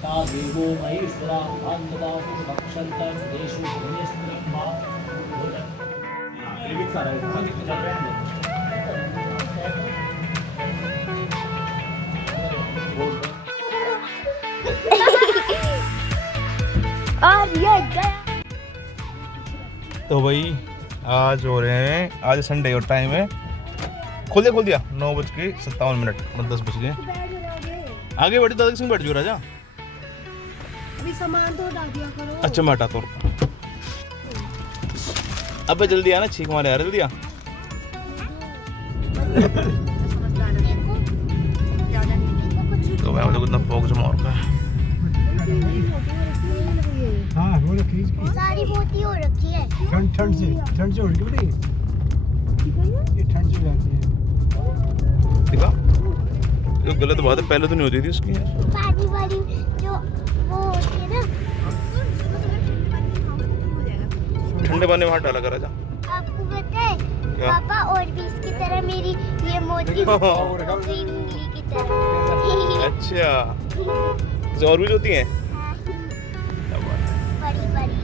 पिता देवो महेश्वरा भान्वदासु भक्षन्तः सुदेशु भुवनेश्वरम्मा भोजन लिविंग सारा है कितने चल रहे हैं और ये गया। तो भाई आज हो रहे हैं, आज संडे और टाइम है, खोल दिया 9:57 मतलब 10 बज गए। आगे बढ़ी दादा सिंह बैठ जो राजा अभी सामान तो हटा दिया करो। अच्छा मैं हटाता हूँ। अबे जल्दी आना, छींक मारे यार, जल्दी आ। तो मैं मतलब कितना फोकस मार का है। हाँ वो रखी सारी मोटी हो रखी है। ठंड से हो रही है, ये ठंड से जाती है। देखा तो गलत बात है, पहले तो नहीं होती थी उसकी। पानी वाली जो वो होती है ना, ठंडे पानी में हाथ डाला कर राजा। आपको पता है क्या? पापा और भी इसकी तरह मेरी ये मोटी उंगली की तरह। अच्छा और भी होती हैं। बड़ी बड़ी।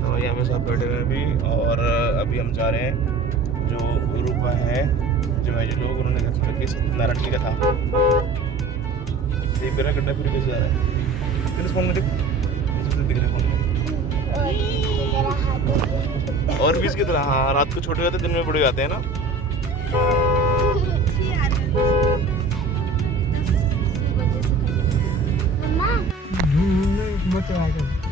तो यहाँ पे सब बैठे हुए हैं अभी, और अभी हम जा रहे हैं जो रूपा है जो लोग उन्होंने नारायण की कथा देख रहा गड्ढा फिर कैसे जा रहा है किस फोन में दिख रहा फोन में और भी इसकी तरह। हाँ रात को छोटे होते दिन में बड़े जाते हैं ना।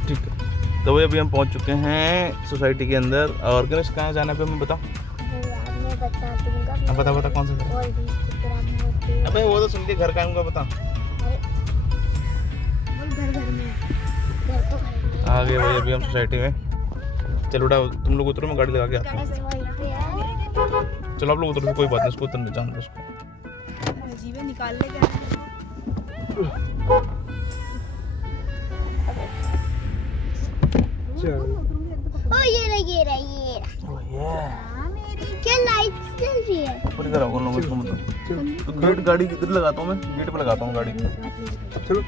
ठीक है तो भाई अभी हम पहुंच चुके हैं सोसाइटी के अंदर। और गणेश कहाँ जाना पे हमें बता। मैं बता दूंगा। अब बता कौन सा घर? और भी इसकी तरह मोटी। अबे वो तो सुन के घर का आऊंगा बता। घर में घर तो घर में। आ गए भाई अभी हम सोसाइटी में। चलो उठा तुम लोग उतरो, मैं गाड़ी लगा के आता हूँ। चलो आप लोग उतरो, कोई बात नहीं, उसको उतरने जान दो उसको। जीवे निकाल ले क्या? ओ ये रहा। क्या लाइट चल रही है? पूरी तरह को लोग इसको मतलब तो गेट गाड़ी किधर लगाता हूँ मैं? गेट पे लगाता हूँ गाड़ी। चलो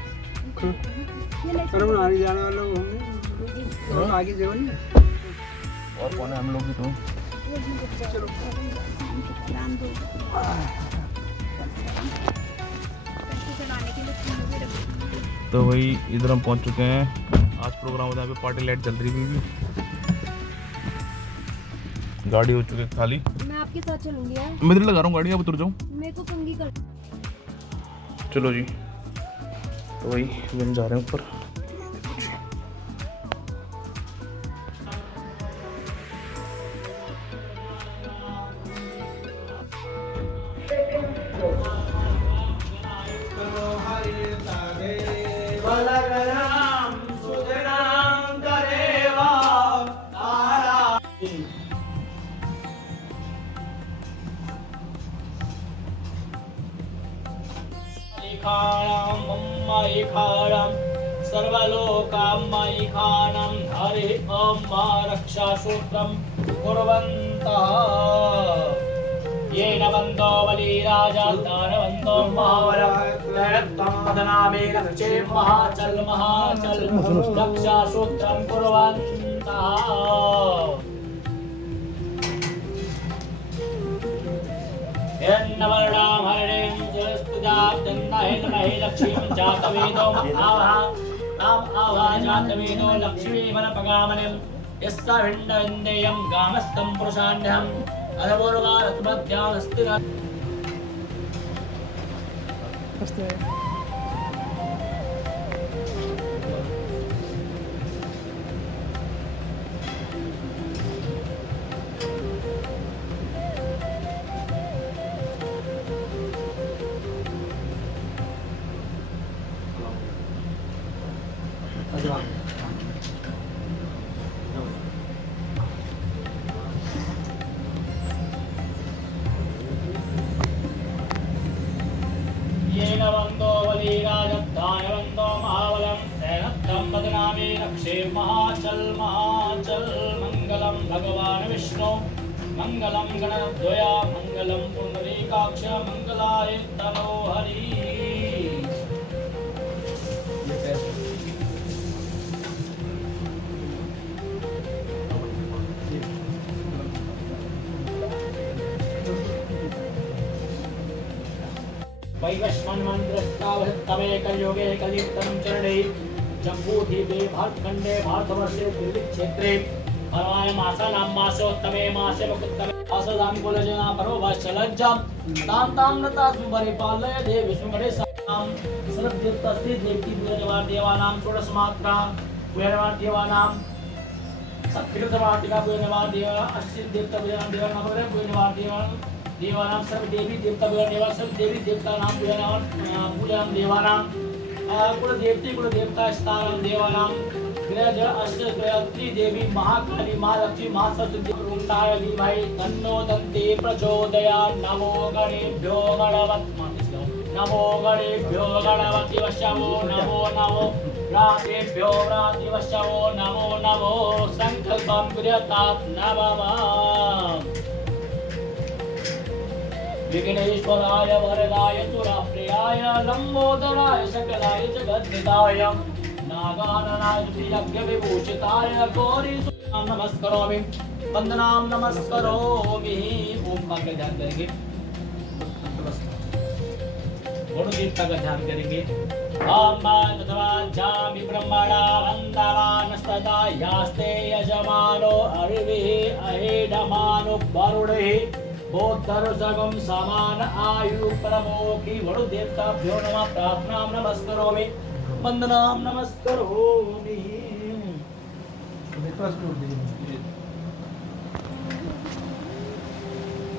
चलो आगे जाने वाले लोग होंगे, आगे जाओ नहीं। और कौन है? हम लोग भी तो। तो वही इधर हम पहुंच चुके हैं। आज प्रोग्राम होता है, यहाँ पे पार्टी लाइट चल रही भी। गाड़ी हो चुकी है खाली। मैं आपके साथ चलूंगी यार। मैं इधर लगा रहा हूँ गाड़ी, आप उतर जाओ। मेरे को कंगी कर। चलो जी तो वही हम जा रहे हैं ऊपर। सर्वलोकामयिखानं हरे अम्मा रक्षासूत्रं कुर्वन्तः येन बन्धो बलिराजा दानवन्तो महावरं तन्मदनामे रक्षे महाचल रक्षासूत्रं कुर्वन्तः हिरण्यवर्णां हरिणीं जलस्तुजातन्नहितमहि लक्ष्मीं जातवेदो नाम आवा जातवेदो लक्ष्मीमनपगामनिं यस्सा भिन्नविन्देयं गामस्थं पुरुषान्यहम् अधपूर्वारथमध्यामस्ति येन वन्दो बलिराजधानवन्दो महाबलं तेनत्तं बदनामे रक्षे महाचल मङ्गलं भगवान् विष्णु मङ्गलं गणद्वया मङ्गलं पुण्डरीकाक्ष मङ्गलाय तनो हरि वैवस्मन्मन्त्रस्तावहत्तमे कलियुगे कलियुक्तं चरणे जम्बूद्वीपे भारतखण्डे भारतवर्षे दिल्लीक्षेत्रे परमाय मासानां मासोत्तमे मासे मुकुत्तमे आसदां कुलजना परोवश्चलज्जां तां तां नतास्मि परिपालय देवी सुगणेशां सर्वदेवतास्ति देवकी पूजनवार देवानां षोडशमात्रा पूजनवार देवानां सत्कृतवाटिका पूजनवार देवा अष्ट देवता पूजनवार पूजनवार देवानां सर्व देवी देवता पूजनवार सर्व देवी देवतानां पूजनवार देवानां कुल देवता स्थानं देवानां ग्रह अष्ट गायत्री देवी महाकाली महालक्ष्मी महासरस्वती रूपाय धीमहि तन्नो दन्ते प्रचोदयात् नमो गणेभ्यो गणपति वशवो नमो नमो रातेभ्यो रातिवशवो नमो नमो संकल्पं गृहतात् नमः विघ्नेश्वराय वरदाय सुरप्रियाय लंबोदराय सकलाय जगद्धिताय नागाननाय यज्ञ विभूषिताय गौरी नमस्करोमि वंदनां नमस्करोमि। ओम का ध्यान करेंगे, गुरुदीप्ता का ध्यान करेंगे। जामि ब्रह्मणा वंदमानस्तदा यास्ते यजमानो अरिभिः अहेडमानो वरुणैः बोद्धर्षगं समान आयु प्रमोखी वरुदेवताभ्यो नमः प्रार्थनां नमस्करोमि वंदनां नमस्करोमि।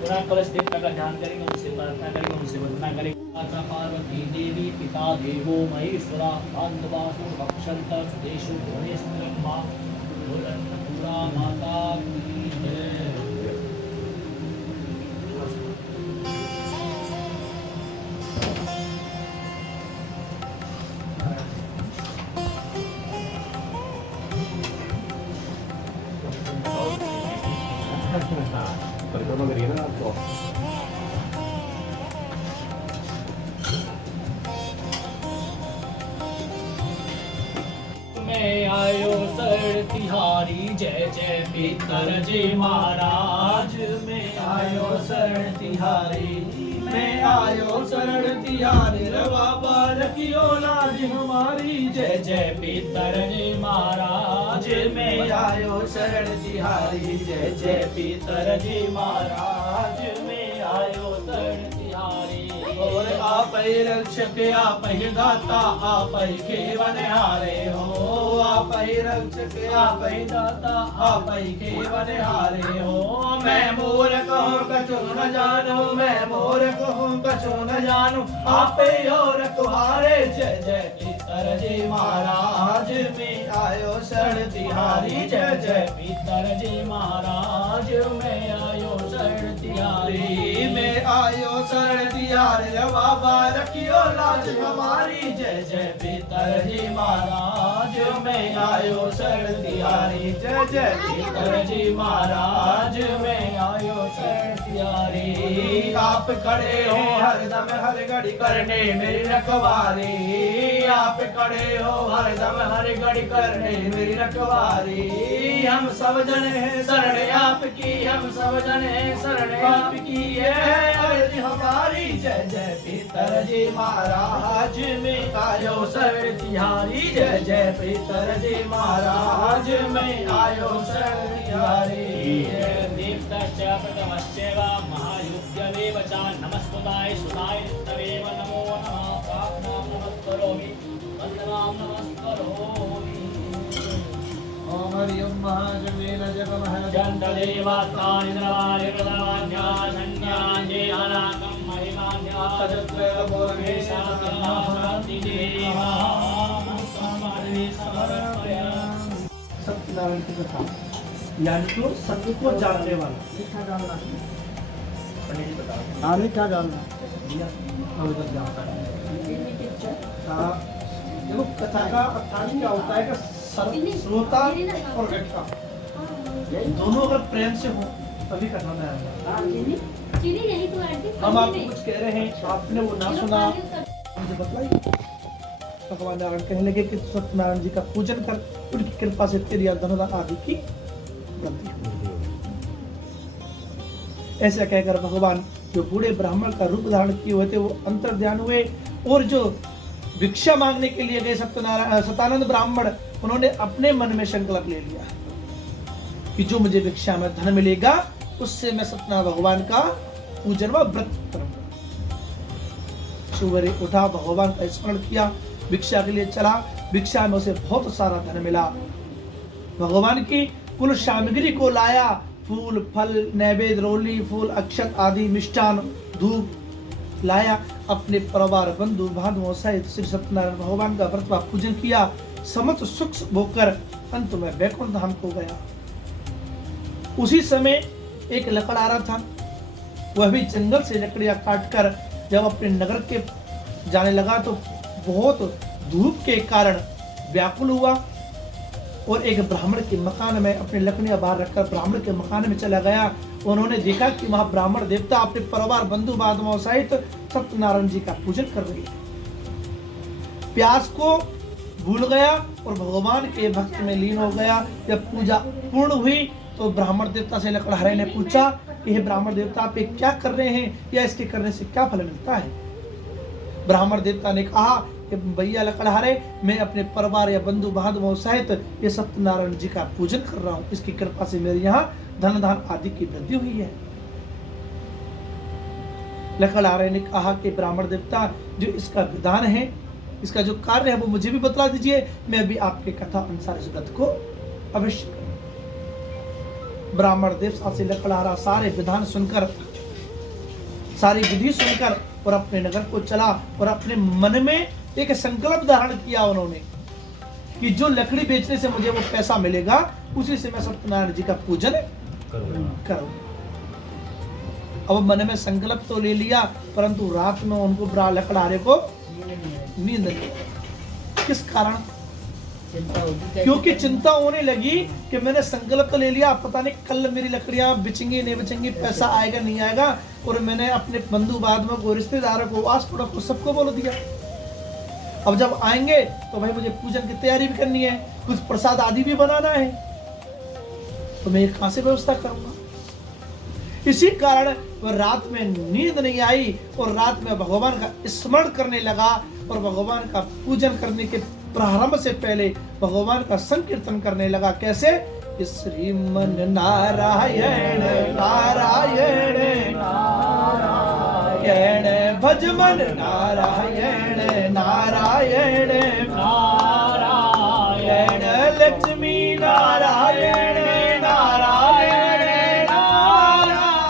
पुराण कलश देवता का ध्यान करेंगे, उनसे प्रार्थना करेंगे, उनसे वंदना करेंगे। माता पार्वती देवी पिता देवो महेश्वरा बांधवासु भक्षंत सुदेशु भुवनेश्वरम्मा भोलन्नपुरा माता की जय। परिक्रमा करिए ना आपको। मैं आयो सर तिहारी जय जय पीतर जी महाराज। मैं आयो सर तिहारी, मैं आयो शरण तिहारी रवा बार की औलाद हमारी जय जय पीतर जी महाराज। मैं आयो शरण तिहारी जय जय पीतर जी महाराज। मैं आयो शरण तिहारी और आप ही रक्षक आप ही दाता आप ही खेवनहारे हो। आप ही रक्षक आप ही दाता आप ही खेवनहारे हो। मैं मूर्ख हूँ कछु न जानू, मैं मूर्ख हूँ कछु न जानू आप ही और रखवारे जय जय पीतर जी महाराज। मैं आयो शरण तिहारी जय जय पीतर जी महाराज। मैं आयो शरण तिहारी, मैं आयो शरण तिहारी बाबा रखियो लाज हमारी जय जय पीतर जी महाराज। मैं आयो शरण तिहारी जय जय पीतर जी महाराज। मैं आयो शरण तिहारी आप खड़े हो हरदम हर घड़ी करने मेरी रखवारी। आप खड़े हो हरदम हर घड़ी करने मेरी रखवारी। हम सब जन हैं शरण आपकी, हम सब जन हैं शरण आपकी है अर्ज हमारी जय जय पीतर जी महाराज। मैं आयो शरण तिहारी जय जय पीतर जी महाराज। मैं आयो शरण तिहारी देवतश्च प्रथमश्चैव महायुक्त्यमेव च नमस्कृताय सुताय तमेव नमो नमः प्रार्थनां नमस्करोमि वन्दनां नमस्करोमि। ओम हरि ओम महाजमेन जगमहजन्तदेवात्तानि द्रवाणि प्रदान्यासन्यान्ये अनाकं महिमान्या तजत्रयपूर्वेशान्ति देवा समाधि समर्पयामि। सत्यनारायण की कथा यानी तो सत्य को जानने वाला। मीठा डालना, पंडित जी बताओ। हाँ मीठा डालना। अभी तक जानता है। देखो कथा का अर्थात क्या होता है कि श्रोता और घटका दोनों अगर प्रेम से हो तभी कथा में आएगा। हम आपको कुछ कह रहे हैं, आपने वो ना सुना, मुझे बताइए। भगवान नारायण कहने लगे कि सत्यनारायण जी का पूजन कर, उनकी कृपा से तेरी धनुरा आदि की गलती हो। ऐसा कहकर भगवान जो बूढ़े ब्राह्मण का रूप धारण किए हुए थे वो अंतर्ध्यान हुए, और जो भिक्षा मांगने के लिए गए सतानंद ब्राह्मण, उन्होंने अपने मन में संकल्प ले लिया कि जो मुझे भिक्षा में धन मिलेगा उससे मैं सत्यनारायण भगवान का पूजन व व्रत करूंगा। सुबह उठा, भगवान का स्मरण किया, भिक्षा के लिए चला। भिक्षा में उसे बहुत सारा धन मिला। भगवान की कुल सामग्री को लाया, फूल फल नैवेद्य, रोली फूल अक्षत आदि मिष्टान धूप लाया। अपने परिवार बंधु बांधवों सहित श्री सत्यनारायण भगवान का व्रत व पूजन किया। समस्त सुख होकर अंत में वैकुंठ धाम को गया। उसी समय एक लकड़हारा था, वह भी जंगल से लकड़ियां काटकर जब अपने नगर के जाने लगा तो बहुत धूप के कारण व्याकुल हुआ और एक ब्राह्मण के मकान में अपनी लकड़ियां बाहर रखकर ब्राह्मण के मकान में चला गया। उन्होंने देखा कि वहां ब्राह्मण देवता अपने परिवार बंधु बांधवों सहित सत्यनारायण जी का पूजन कर रही है। प्यास को भूल गया और भगवान के भक्त में लीन हो गया। जब पूजा पूर्ण हुई तो ब्राह्मण देवता से लकड़हारे ने पूछा कि हे ब्राह्मण देवता, आप ये क्या कर रहे हैं या इसके करने से क्या फल मिलता है? ब्राह्मण देवता ने कहा कि भैया लकड़हारे, मैं अपने परिवार या बंधु बांधवों सहित ये सत्यनारायण जी का पूजन कर रहा हूँ। इसकी कृपा से मेरे यहाँ धन धान आदि की वृद्धि हुई है। लकड़हारे ने कहा कि ब्राह्मण देवता, जो इसका विधान है, इसका जो कार्य है वो मुझे भी बतला दीजिए, मैं भी आपके कथा अनुसार इस व्रत को अवश्य करूं। ब्राह्मण देवता से लकड़हारा सारे विधान सुनकर, सारी विधि सुनकर और अपने नगर को चला और अपने मन में एक संकल्प धारण किया उन्होंने कि जो लकड़ी बेचने से मुझे वो पैसा मिलेगा उसी से मैं सत्यनारायण जी का पूजन करूं। अब मन में संकल्प तो ले लिया, परंतु रात में उनको लकड़हारे को नींद नहीं। किस कारण? क्योंकि चिंता होने लगी कि मैंने संकल्प तो ले लिया, पता नहीं कल मेरी लकड़ियां बिचेंगी नहीं बिचेंगी, पैसा आएगा नहीं आएगा, और मैंने अपने बंधु बांधवों को, रिश्तेदारों को, आस पड़ोस को सबको बोल दिया। अब जब आएंगे तो भाई मुझे पूजन की तैयारी भी करनी है, कुछ प्रसाद आदि भी बनाना है, तो मैं कहां से व्यवस्था करूंगा? इसी कारण वह रात में नींद नहीं आई और रात में भगवान का स्मरण करने लगा और भगवान का पूजन करने के प्रारंभ से पहले भगवान का संकीर्तन करने लगा। कैसे? श्रीमन नारायण नारायण नारायण भजमन नारायण नारायण नारायण लक्ष्मी नारायण नारायण नारायण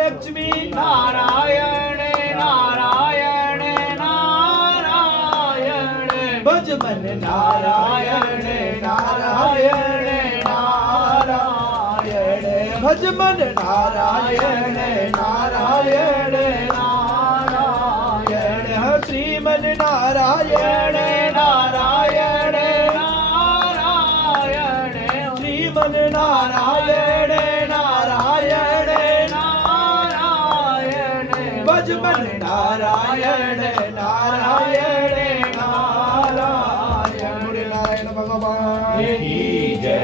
लक्ष्मी नारायण नारायण नारायण भजमन नारायण नारायण नारायण भजमन नारायण नारायण नारायण श्रीमन नारायण नारायण नारायण श्रीमन नारायण नारायण नारायण भजमन नारायण नारायण नारायण भगवान की जय।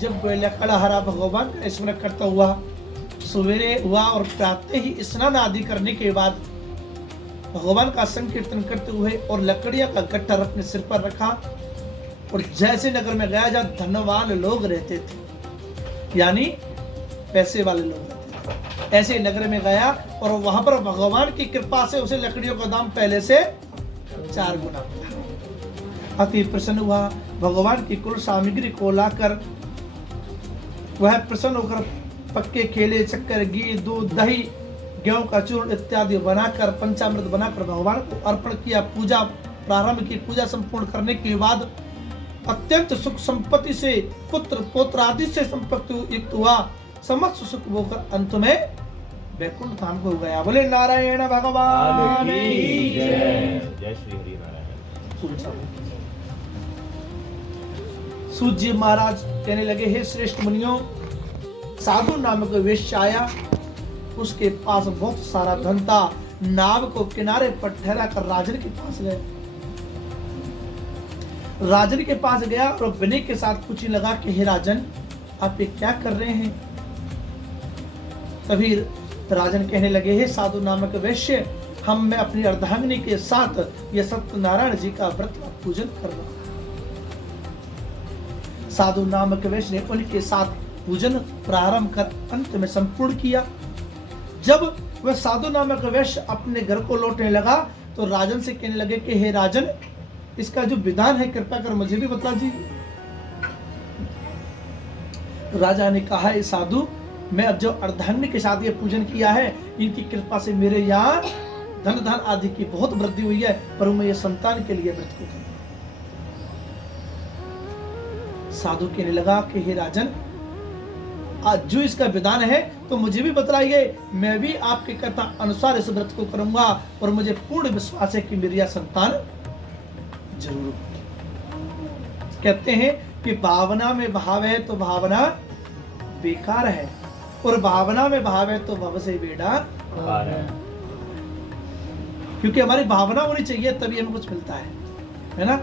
जब लकड़हारा भगवान का स्मरण करता हुआ सवेरे हुआ और प्रातः ही स्नान आदि करने के बाद भगवान का संकीर्तन करते हुए और लकड़ियां का गट्ठा अपने सिर पर रखा और जैसे नगर में गया जहाँ धनवान लोग रहते थे, यानी पैसे वाले लोग रहते थे, ऐसे नगर में गया और वहां पर भगवान की कृपा से उसे लकड़ियों का दाम पहले से 4 गुना मिला। अति प्रसन्न हुआ। भगवान की कुल सामग्री को लाकर वह प्रसन्न होकर पक्के केले, शक्कर, घी, दूध, दही, गेहूं का चूर्ण इत्यादि बनाकर पंचामृत बनाकर भगवान को अर्पण किया। पूजा प्रारंभ की। पूजा संपूर्ण करने के बाद अत्यंत सुख संपत्ति से पुत्र पौत्र आदि से संपत्ति युक्त हुआ। समस्त सुख होकर अंत में वैकुंठ धाम को गया। बोले नारायण भगवान की जय। जय श्री हरि नारायण। सूत जी महाराज कहने लगे, हे श्रेष्ठ मुनियों, साधु नामक वेश्य आया, उसके पास बहुत सारा धन था। नाव को किनारे पर ठहरा कर राजन के पास गए। राजन के पास गया और विनय के साथ पूछने लगा कि हे राजन, आप ये क्या कर रहे हैं? तभी राजन कहने लगे, हे साधु नामक वैश्य, मैं अपनी अर्धांगिनी के साथ ये सत्यनारायण जी का व्रत का पूजन कर रहा हूं। साधु नामक वैश्य ने उनके साथ पूजन प्रारंभ कर अंत में संपूर्ण किया। जब वह साधु नामक वैश्य अपने घर को लौटने लगा तो राजन से कहने लगे कि हे राजन, इसका जो विधान है कृपा कर मुझे भी बता दीजिए। राजा ने कहा, हे साधु, मैं अब जो अर्धांगिनी के साथ ये पूजन किया है, इनकी कृपा से मेरे यहाँ धन धान आदि की बहुत वृद्धि हुई है, पर मैं ये संतान के लिए व्रत को करूंगा। साधु कहने लगा कि हे राजन, आज जो इसका विधान है तो मुझे भी बतलाइए, मैं भी आपके कथा अनुसार इस व्रत को करूंगा और मुझे पूर्ण विश्वास है कि मेरी यह संतान जरूर होगी। कहते हैं कि भावना में भाव है तो भावना बेकार है, और भावना में भाव है तो भव से बेड़ा पार है। क्योंकि हमारी भावना होनी चाहिए तभी हमें कुछ मिलता है ना।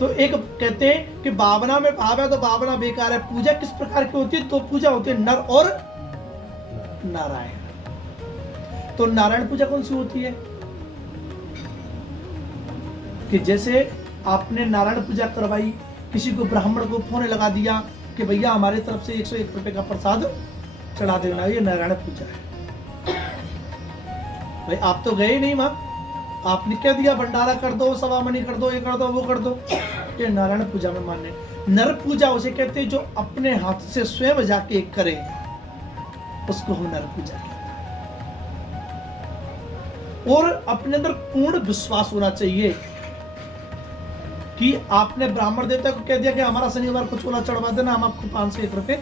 तो एक कहते हैं कि भावना में भाव है तो भावना बेकार है। पूजा किस प्रकार की होती है? तो पूजा होती है नर और नारायण। तो नारायण पूजा कौन सी होती है? कि जैसे आपने नारायण पूजा करवाई, किसी को ब्राह्मण को फोन लगा दिया कि भैया हमारी तरफ से 101 रुपए का प्रसाद चढ़ा देना, ये नारायण पूजा है। भाई आप तो गए नहीं वहां, आपने क्या दिया? भंडारा कर दो, सवामनी कर दो, ये कर दो, वो कर दो। ये नारायण पूजा में मान्य। नर पूजा उसे कहते हैं जो अपने हाथ से स्वयं जाके करे, उसको हम नर पूजा कहते हैं। और अपने अंदर पूर्ण विश्वास होना चाहिए कि आपने ब्राह्मण देवता को कह दिया कि हमारा शनिवार को चोला चढ़वा देना, हम आपको 501 रुपए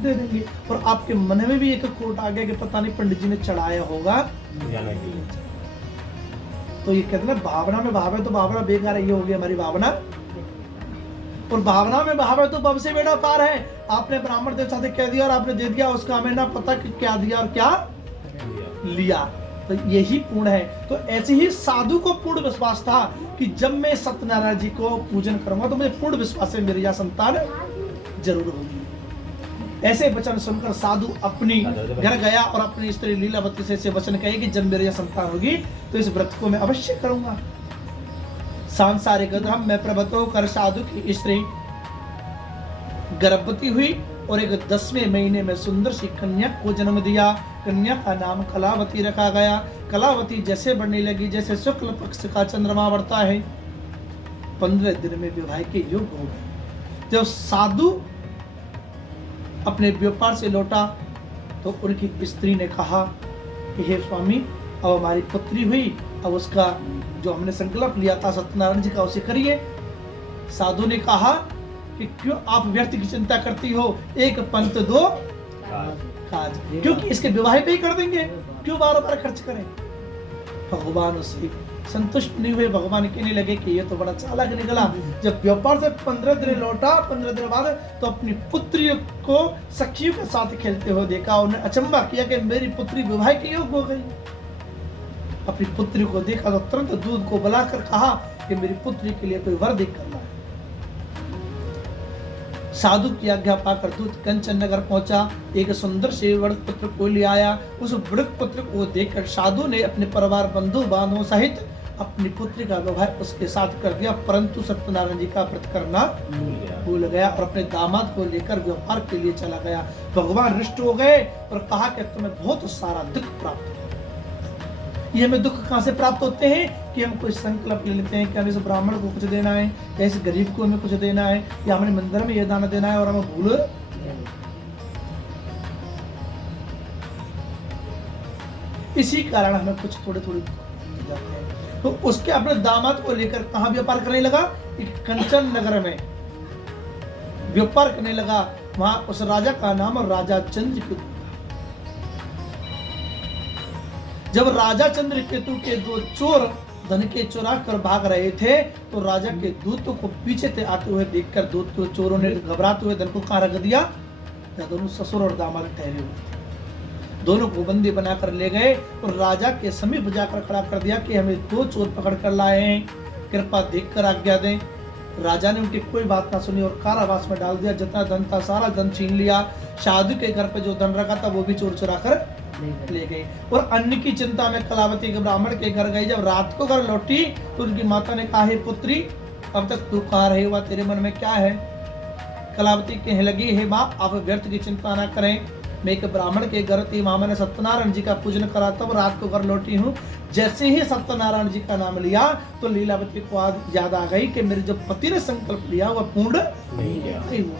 दे देंगे, और आपके मन में भी एक खोट आ गया कि पता नहीं पंडित जी ने चढ़ाया होगा या नहीं। तो ये कहते हैं भावना में भाव है तो भावना बेकार है, ये हो गई हमारी भावना। और भावना में भाव है तो भव से बेड़ा पार है। आपने ब्राह्मण देवता से कह दिया और आपने दे दिया, उसका हमें ना पता कि क्या दिया और क्या लिया, तो यही पूर्ण है। तो ऐसे ही साधु को पूर्ण विश्वास था कि जब मैं सत्यनारायण जी को पूजन करूंगा तो मुझे पूर्ण विश्वास है मेरी यह संतान जरूर होगी। ऐसे वचन सुनकर साधु अपनी घर गया और अपनी स्त्री लीलावती से ऐसे वचन कहे कि जब मेरी यह संतान होगी तो इस व्रत को मैं अवश्य करूंगा। सांसारिक धर्म में प्रवृत्त होकर साधु की स्त्री गर्भवती हुई और एक 10वें महीने में सुंदर सी कन्या को जन्म दिया। कन्या का नाम कलावती रखा गया। कलावती जैसे बढ़ने लगी जैसे शुक्ल पक्ष का चंद्रमा बढ़ता है, 15 दिन में विवाह के योग्य हो गए। जब साधु अपने व्यापार से लौटा तो उनकी स्त्री ने कहा कि हे स्वामी, अब हमारी पुत्री हुई, अब उसका जो हमने संकल्प लिया था सत्यनारायण जी का उसे करिए। साधु ने कहा कि क्यों आप व्यर्थ की चिंता करती हो, एक पंथ दो काज, क्योंकि इसके विवाह पे ही कर देंगे, क्यों बार बार खर्च करें। भगवान उससे संतुष्ट नहीं हुए। भगवान कहने लगे कि ये तो बड़ा चालाक निकला। जब व्यापार से 15 दिन लौटा, 15 दिन बाद तो अपनी पुत्री को सखियों के साथ खेलते हुए देखा। उन्हें अचंभा किया कि मेरी पुत्री विवाह के योग्य हो गई। अपनी पुत्री को देखा तो तुरंत दूध को बुलाकर कहा कि मेरी पुत्री के लिए कोई वर देख करना है। साधु की आज्ञा पाकर दूत कंचन नगर पहुंचा, एक सुंदर से वृद्ध पुत्र को ले आया। उस वृद्ध पुत्र को देखकर साधु ने अपने परिवार बंधु बांधवों सहित अपनी पुत्री का विवाह उसके साथ कर दिया, परंतु सत्यनारायण जी का व्रत करना भूल गया और अपने दामाद को लेकर व्यापार के लिए चला गया। भगवान रुष्ट हो गए और कहा कि तुम्हें बहुत सारा दुख प्राप्त हो। ये हमें दुख कहाँ से प्राप्त होते हैं कि हम कोई संकल्प ले लेते हैं कि हमें इस ब्राह्मण को कुछ देना है, या इस गरीब को हमें कुछ देना है, या हमें मंदिर में ये दान देना है, और हमें भूल इसी कारण हमें कुछ थोड़े थोड़े जाते हैं। तो उसके अपने दामाद को लेकर कहाँ व्यापार करने लगा? एक कंचन नगर में व्यापार करने लगा। वहां उस राजा का नाम राजा चंद्रकेतु। जब राजा चंद्रकेतु के 2 चोर धन के चुरा कर भाग रहे थे तो राजा के दूतों को पीछे से आते हुए देखकर 2 चोरों ने घबराते हुए धन को कहां रख दिया? दोनों ससुर और दामाद ठहरे हुए थे। दोनों को बंदी बनाकर ले गए और राजा के समीप जाकर खड़ा कर दिया कि हमें 2 चोर पकड़ कर लाए हैं, कृपा देखकर आज्ञा दें। राजा ने उनकी कोई बात ना सुनी और कारावास में डाल दिया। जितना धन था सारा धन छीन लिया। साधु के घर पे जो धन रखा था वो भी चोर चुरा कर ले गई। और अन्न की चिंता में कलावती के ब्राह्मण के घर गई। जब रात को घर लौटी तो उनकी माता ने कहा, हे पुत्री, अब तक तू कहाँ रही हुआ, तेरे मन में क्या है? कलावती कहने लगी, हे माँ, आप व्यर्थ की चिंता ना करें, मैं एक ब्राह्मण के घर थी, वहां मैंने सत्यनारायण जी का पूजन करा, तब रात को घर लौटी हूँ। जैसे ही सत्यनारायण जी का नाम लिया तो लीलावती को याद आ गई कि मेरे जो पति ने संकल्प लिया वह पूर्ण नहीं हुआ।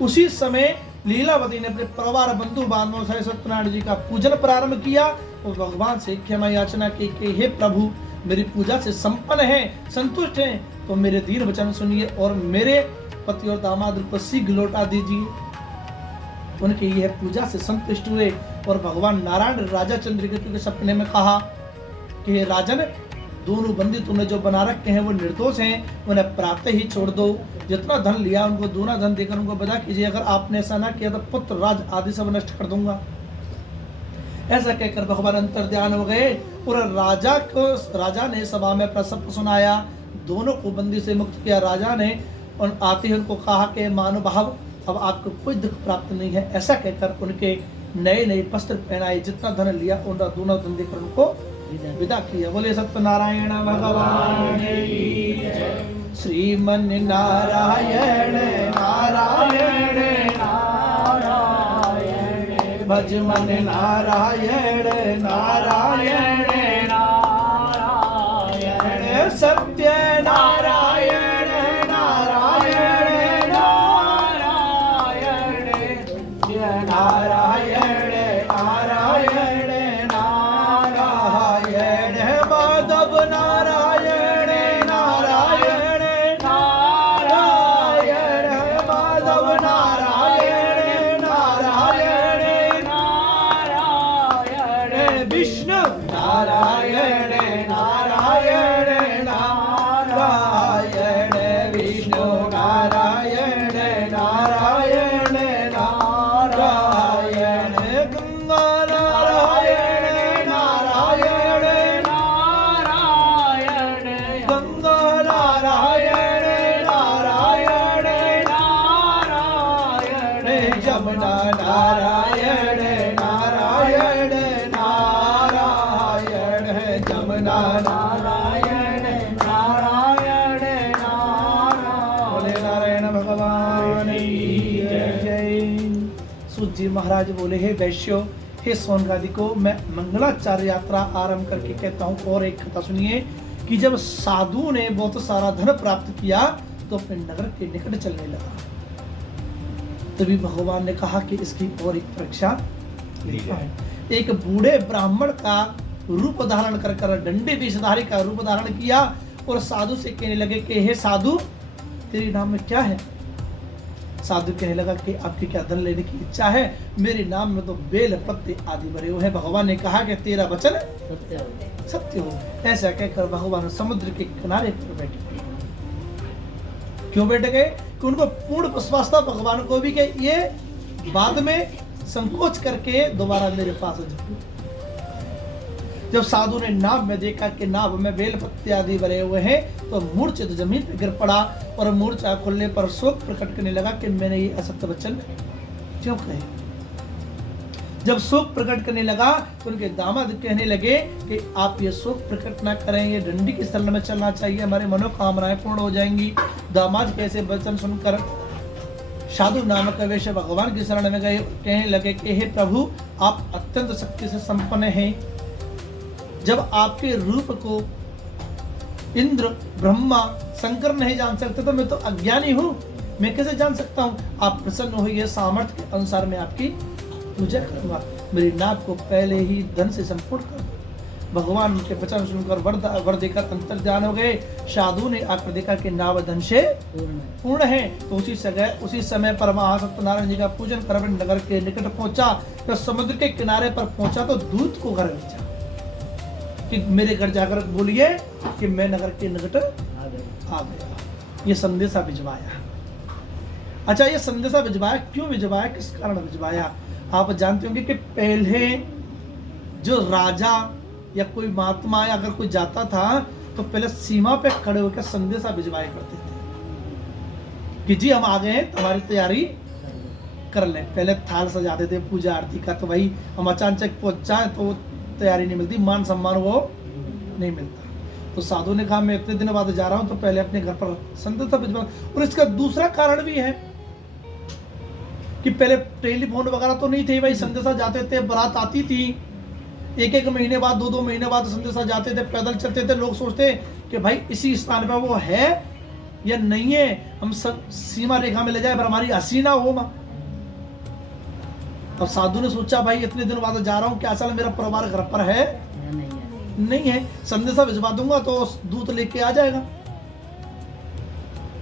उसी समय लीलावती ने अपने परिवार बंधु बांधवों से सत्यनारायण जी का पूजन प्रारंभ किया और भगवान से क्षमा याचना की कि हे प्रभु, मेरी पूजा से संपन्न है, संतुष्ट है, तो मेरे दीन वचन सुनिए और मेरे पति और दामाद को शीघ्र लौटा दीजिए। उनके यह पूजा से संतुष्ट हुए और भगवान नारायण राजा चंद्रकेतु के सपने में कहा कि हे राजन, दोनों बंदी तुमने जो बना रखे हैं वो निर्दोष हैं, उन्हें प्रातः ही छोड़ दो। जितना धन लिया उनको दूना धन देकर उनको विदा कीजिए। अगर आपने ऐसा ना किया तो पुत्र राज आदि सब नष्ट कर दूंगा। ऐसा कहकर भगवान अंतर्ध्यान हो गए और राजा ने सभा में प्रसव सुनाया, दोनों को बंदी से मुक्त किया। राजा ने आते ही उनको कहा कि महानुभाव, अब आपको कोई दुख प्राप्त नहीं है। ऐसा कहकर उनके नए नए वस्त्र पहनाए, जितना धन लिया उनका दूना धन देकर उनको विदा किया। बोले सत्यनारायण भगवान की जय। श्रीमन नारायण नारायण नारायण, भज मन नारायण नारायण नारायण, सत्य नारायण नारायण नारायण, जय नारायण नारायण नारायण, माधव नारायण नारायण नारायण, माधव नारायण नारायण नारायण, विष्णु नारायण नारायण नारायण, विष्णु नारायण नारायण नारायण, गंगा नारायण नारायण नारायण, गंगा नारायण नारायण नारायण, यमुना नारायण नारायण नारायण, यमुना नारायण नारायण नारायण। बोले नारायण भगवान की जय। सूत जी महाराज बोले, हे वैश्यो, हे सोनगादी को मैं मंगलाचार्य यात्रा आरंभ करके कहता हूँ। और एक कथा सुनिए कि जब साधु ने बहुत सारा धन प्राप्त किया तो अपने नगर के निकट चलने लगा। तभी भगवान ने कहा कि इसकी और एक परीक्षा लेता हूं। एक बूढ़े ब्राह्मण का रूप धारण कर डंडे विषधारी का रूप धारण किया और साधु से कहने लगे कि हे साधु, तेरे नाम में क्या है? साधु कहने लगा कि आपकी क्या धन लेने की इच्छा है? मेरे नाम में तो बेल पत्ते आदि भरे हुए हैं। भगवान ने कहा कि तेरा वचन सत्य हो। ऐसा कहकर भगवान समुद्र के किनारे पर बैठ गए। क्यों बैठ गए? कि उनको पूर्ण विश्वास था भगवान को भी कि ये बाद में संकोच करके दोबारा मेरे पास आ जाए। जब साधु ने नाव में देखा कि नाव में बेल पत्ते आदि भरे हुए हैं तो मूर्छित जमीन पर गिर पड़ा और मूर्छा खुलने पर शोक प्रकट करने लगा कि मैंने ये असत्य वचन क्यों कहे। जब शोक प्रकट करने लगा तो उनके दामाद कहने लगे कि आप ये शोक प्रकट ना करें, ये डंडी की शरण में चलना चाहिए, हमारे मनोकामनाएं पूर्ण हो जाएंगी। दामाद कैसे वचन सुनकर साधु नामक वैश्य भगवान की शरण में गए। कहने लगे कि हे प्रभु, आप अत्यंत शक्ति से संपन्न हैं। जब आपके रूप को इंद्र, ब्रह्मा, शंकर नहीं जान सकते तो मैं तो अज्ञानी हूँ, मैं कैसे जान सकता हूँ? आप प्रसन्न होइए, सामर्थ्य के अनुसार मैं आपकी पूजा करूंगा। मेरी नाव को पहले ही धन से संपूर्ण कर दो। भगवान के वचन सुनकर वर देकर अंतर्ध्यान हो गए। साधु ने आकर देखा कि नाव धन से पूर्ण है। तो उसी समय पर वहां सत्यनारायण जी का पूजन कर नगर के निकट पहुंचा। तो समुद्र के किनारे पर पहुंचा तो दूत को घर भेजा कि मेरे घर जाकर बोलिए कि मैं नगर के निकट आ गया। ये संदेशा भिजवाया। अच्छा, ये संदेशा भिजवाया क्यों भिजवाया, किस कारण भिजवाया? आप जानते होंगे कि पहले जो राजा या कोई महात्मा या अगर कोई जाता था तो पहले सीमा पे खड़े होकर संदेशा भिजवाया करते थे कि जी हम आ गए हैं, तुम्हारी तैयारी कर लें। पहले थाल सजाते थे पूजा आरती का, तो भाई हम अचानक पहुंच जाए तो तैयारी नहीं मिलती, मान सम्मान वो नहीं मिलता। तो साधु ने कहा मैं इतने दिन बाद जा रहा हूं तो पहले अपने घर पर संदेशा भिजवा। और इसका दूसरा कारण भी है कि पहले टेलीफोन वगैरह तो नहीं थे भाई, संदेशा जाते थे, बारात आती थी, एक एक महीने बाद, दो दो महीने बाद संदेशा जाते थे, पैदल चलते थे। लोग सोचते कि भाई इसी स्थान पर वो है या नहीं है, हम सब सीमा रेखा में ले जाए पर हमारी हंसी ना हो मां। अब साधु ने सोचा भाई इतने दिन बाद जा रहा हूं, क्या चल मेरा परिवार घर पर है नहीं है, संदेशा भिजवा दूंगा तो दूत लेके आ जाएगा।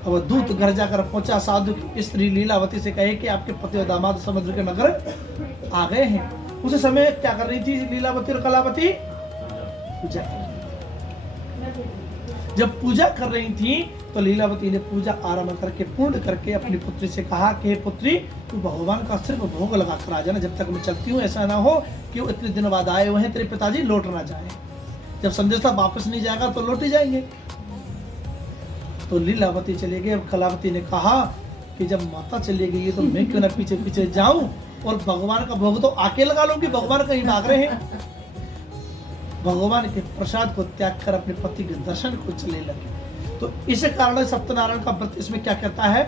अब दूत घर जाकर पहुंचा, साधु की स्त्री लीलावती से कहे कि आपके पति और दामाद समुद्र के नगर आ गए हैं। उस समय क्या कर रही थी लीलावती और कलावती? पूजा। जब पूजा कर रही थी तो लीलावती ने पूजा आरंभ करके पूर्ण करके अपनी पुत्री से कहा कि पुत्री तू भगवान का सिर्फ भोग लगा कर आ जाना, जब तक मैं चलती हूँ ऐसा ना हो कि वो इतने दिन बाद आए हुए हैं तेरे पिताजी लौट ना जाए। जब संदेशा वापस नहीं जाएगा तो लौट ही जाएंगे। तो लीलावती चले गए। अब कलावती ने कहा कि जब माता चली गई है तो मैं क्यों ना पीछे पीछे जाऊं और भगवान का भोग तो आके लगा लूंगी, भगवान कहीं भाग रहे हैं। भगवान के प्रसाद को त्याग कर अपने पति के दर्शन को चले लगे। तो इस कारण सत्यनारायण का व्रत इसमें क्या कहता है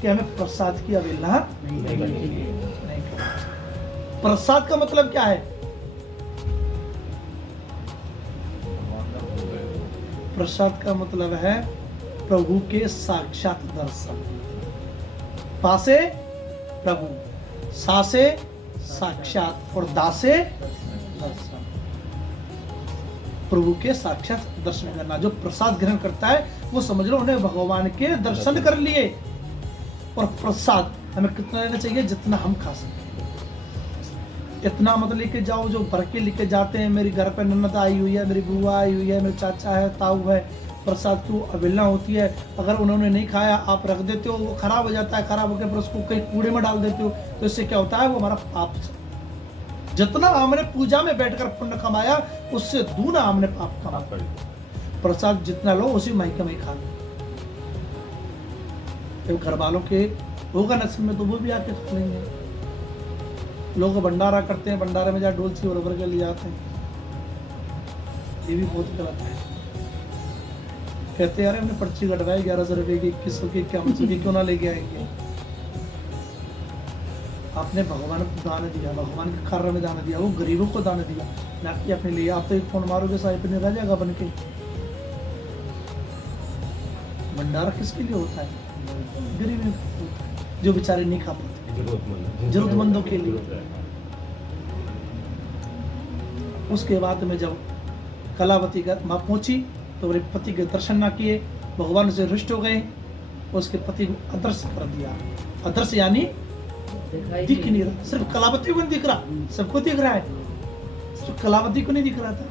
कि हमें प्रसाद की अवहेलना नहीं करना। प्रसाद का मतलब क्या है? प्रसाद का मतलब है प्रभु के साक्षात दर्शन। पासे प्रभु, सासे साक्षात और दासे दर्शन। प्रभु के साक्षात दर्शन करना। जो प्रसाद ग्रहण करता है वो समझ लो उन्हें भगवान के दर्शन कर लिए। और प्रसाद हमें कितना लेना चाहिए? जितना हम खा सके। इतना मत लेके जाओ जो भर के लेके जाते हैं। मेरी घर पर ननद आई हुई है, मेरी बुआ आई हुई है, मेरे चाचा है, ताऊ है, प्रसाद की अवहेलना होती है। अगर उन्होंने नहीं खाया आप रख देते हो, वो खराब हो जाता है, खराब होकर फिर उसको कहीं कूड़े में डाल देते हो, तो इससे क्या होता है? वो हमारा पाप। जितना हमने पूजा में बैठकर पुण्य कमाया उससे दूना हमने पाप कमाया। प्रसाद जितना लो उसी मायके में खा लो। घर वालों के होगा नसीब में तो वो भी आके खा लेंगे। लोग भंडारा करते हैं, भंडारे में जा डोलची और के ले जाते हैं, ये भी बहुत गलत है। कहते यार हमने पर्ची कटवाई 1100 रुपए की, 2100 की, 5100 की, क्यों ना लेके आएंगे? आपने भगवान को दान दिया, भगवान के कार्य में दान दिया, वो गरीबों को दान दिया, ना कि अपने लिए। आप तो एक फोन मारोगे साहिब ने रह जाएगा बन के। भंडारा किसके लिए होता है? गरीबों जो बेचारे नहीं खा पाते, जरूरतमंदों के लिए। उसके बाद में जब कलावती का माँ पहुंची तो मेरे पति के दर्शन ना किए, भगवान से रुष्ट हो गए, उसके पति को अदृश्य कर दिया। अदृश्य यानी दिख नहीं रहा। सिर्फ कलावती को नहीं दिख रहा, सबको दिख रहा है, सिर्फ कलावती को नहीं दिख रहा था।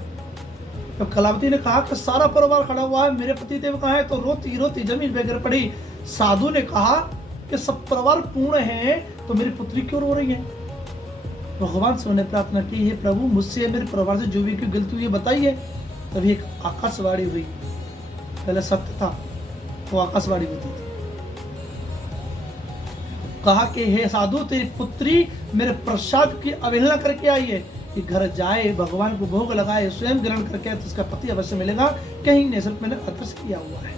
तो कलावती ने कहा कि सारा परिवार खड़ा हुआ है, मेरे पति देव कहाँ है? तो रोती रोती जमीन पे गिर पड़ी। साधु ने कहा कि सब परिवार पूर्ण है तो मेरी पुत्री क्यों रो रही है? भगवान से उन्हें प्रार्थना की, हे प्रभु मुझसे मेरे परिवार से जो भी कोई गलती हुई है बताइए। तभी एक आकाशवाणी हुई। पहले सत्य था वो आकाशवाणी होती थी। कहा कि हे साधु तेरी पुत्री मेरे प्रसाद की अवहेलना करके आई है, कि घर जाए भगवान को भोग लगाए स्वयं ग्रहण करके तो उसका पति अवश्य मिलेगा, कहीं नहीं, सिर्फ मैंने अदृश्य किया हुआ है।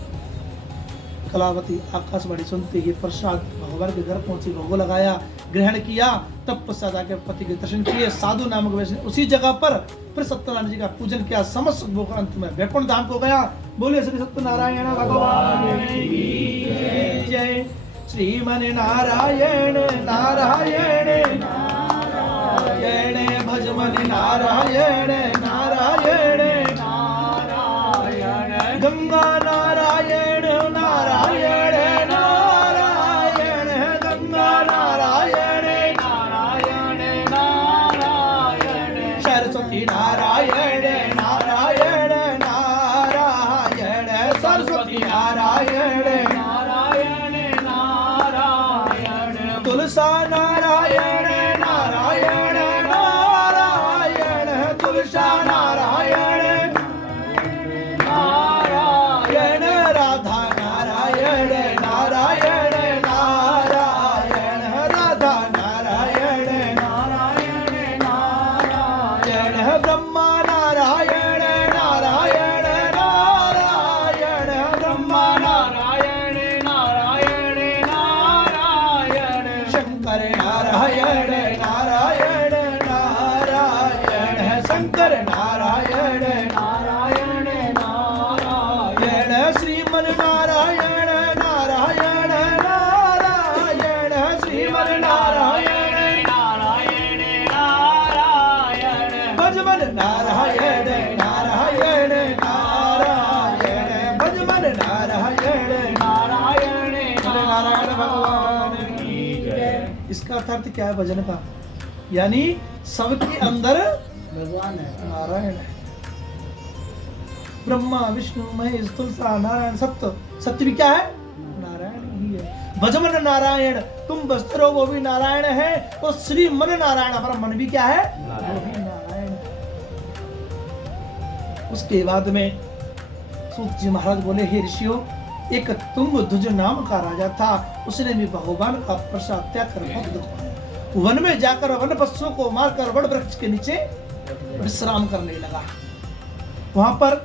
कलावती आकाशवाणी सुनते ही प्रसाद भगवान के घर पहुंची, भोग लगाया, ग्रहण किया, तब पश्चात आके पति के दर्शन किए। साधु नामक वैष्णव उसी जगह पर फिर सत्यनारायण जी का पूजन किया। समस्त भोग अंत में वैकुंठ धाम को गया। बोले श्री सत्यनारायण भगवान की जय। श्रीमन नारायण नारायण नारायण भजमन नारायण नारायण नारायण गंगा नारायण नारायण नारायण गंगा नारायण नारायण नारायण सरस्वती नारायण नारायण नारायण सरस्वती नारायण नारायण नारायण तुलसा नारायण नारायण नारायण तुलसा नारायण नारायण राधा नारायण नारायण नारायण राधा नारायण नारायण नारायण नारायण है शंकर नारायण नारायण नारायण श्रीमन नारायण नारायण नारायण श्रीमन नारायण नारायण नारायण भजमन नारायण नारायण नारायण भजमन नारायण नारायण नारायण भगवान की जय। इसका अर्थ क्या है भजन का? यानी सबके अंदर भगवान है नारायण है। ब्रह्मा विष्णु महेश तुलसा नारायण सत्य, सत्य भी क्या है? नारायण ही है। भजमन नारायण, तुम बसते रहो वो भी नारायण है, और श्री मन नारायण हमारा मन भी क्या है? वो भी नारायण है। उसके बाद में सूत जी महाराज बोले, हे ऋषियों, एक तुंगध्वज नाम का राजा था, उसने भी भगवान का प्रसाद त्याग कर बहुत दुख पाया। वन में जाकर वन पशुओं को मारकर वड वृक्ष के नीचे विश्राम करने लगा। वहां पर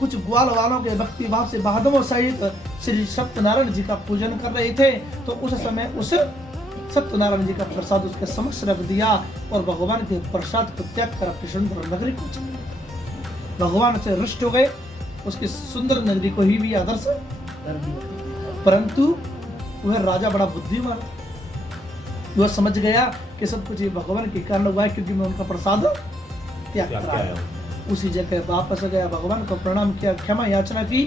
कुछ ग्वाल वालों के भक्ति भाव से बहादुरों सहित श्री सत्यनारायण जी का पूजन कर रहे थे, तो उस समय उस सत्यनारायण जी का प्रसाद उसके समक्ष रख दिया और भगवान के प्रसाद को त्याग कर अपनी सुंदर नगरी को चले। भगवान से रुष्ट हो गए, उसकी सुंदर नगरी को ही भी आदर्श कर दिया। परंतु वह राजा बड़ा बुद्धिमान, वह समझ गया कि सब कुछ ये भगवान के कारण हुआ है, क्योंकि मैं उनका प्रसाद त्याग कराया। उसी जगह वापस गया, भगवान को प्रणाम किया, क्षमा याचना की,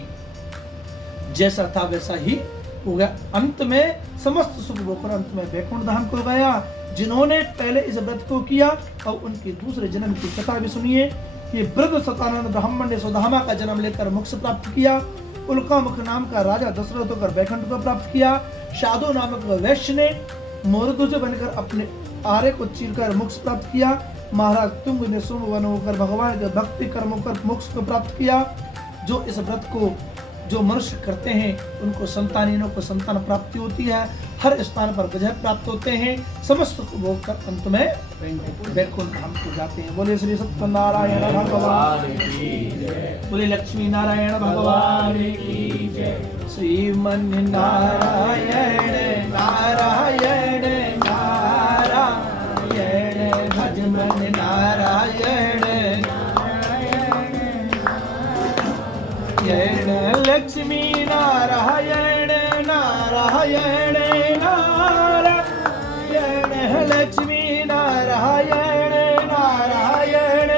जैसा था वैसा ही हो गया। अंत में समस्त सुख भोगकर अंत में वैकुंठ धाम को गया। जिन्होंने पहले इस व्रत को किया और उनके दूसरे जन्म की कथा भी सुनिए। ये वृद्ध सतानंद ब्राह्मण ने सुदामा का जन्म लेकर मोक्ष प्राप्त किया। उल्कामुख नाम का राजा दशरथ होकर वैकुंठ को प्राप्त किया। शादो नामक वैश्य ने मोरध्वज बनकर अपने आरे को चीरकर मोक्ष प्राप्त किया। महाराज तुंग ने सोमवन होकर भगवान के भक्ति कर्मों कर मोक्ष को प्राप्त किया। जो इस व्रत को जो मनुष्य करते हैं उनको संतानहीनों को संतान प्राप्ति होती है, हर स्थान पर विजय प्राप्त होते हैं, समस्त को भोग कर अंत में वैकुंठ धाम को जाते हैं। बोले श्री सत्यनारायण भगवान की जय, बोले लक्ष्मी नारायण भगवान की जय। श्रीमन नारायण नारायण नारायण भजमन नारायण नारायण लक्ष्मी नारायण नारायण नारायण लक्ष्मी नारायण नारायण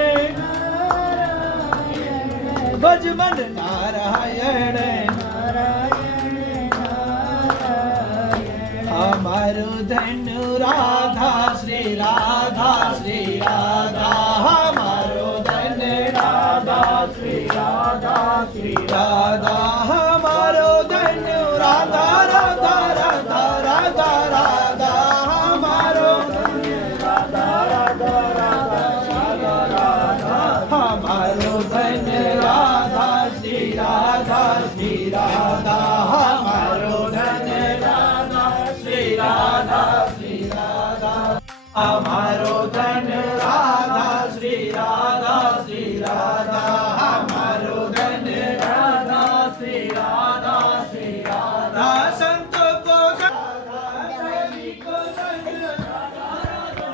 भजमन नारायण हमारो धनु राधा श्री राधा श्री राधा, हमारो धन राधा श्री राधा श्री राधा, हमारो धन राधा राधा राधा राधा राधा, हमारो धन राधा राधा राधा राधा राधा, हमारो धन राधा श्री राधा श्री राधा, हमारो धन राधा श्री राधा श्री राधा, हमारो धन राधा श्री राधा श्री राधा, हमारो धन राधा श्री राधा श्री राधा। संतों को राधा, सभी को धन राधा राधा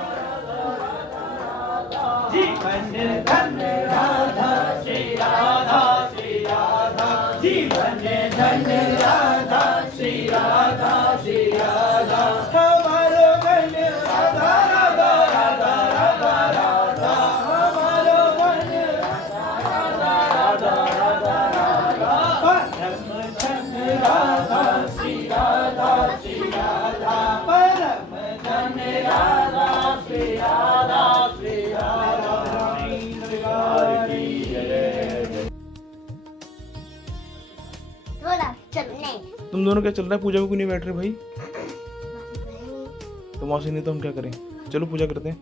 राधा, जीवन धन राधा श्री राधा श्री राधा, जीवन धन राधा श्री राधा श्री राधा, हमारो धन राधा राधा राधा राधा राधा, हमारो धन राधा राधा राधा राधा राधा, परम धन राधा श्री राधा श्री राधा, परम धन राधा श्री राधा श्री राधा। थोड़ा चलने तुम दोनों क्या चल रहा है? पूजा में क्यों नहीं बैठ रहे भाई? तो मौसी नहीं तो हम क्या करें? चलो पूजा करते हैं।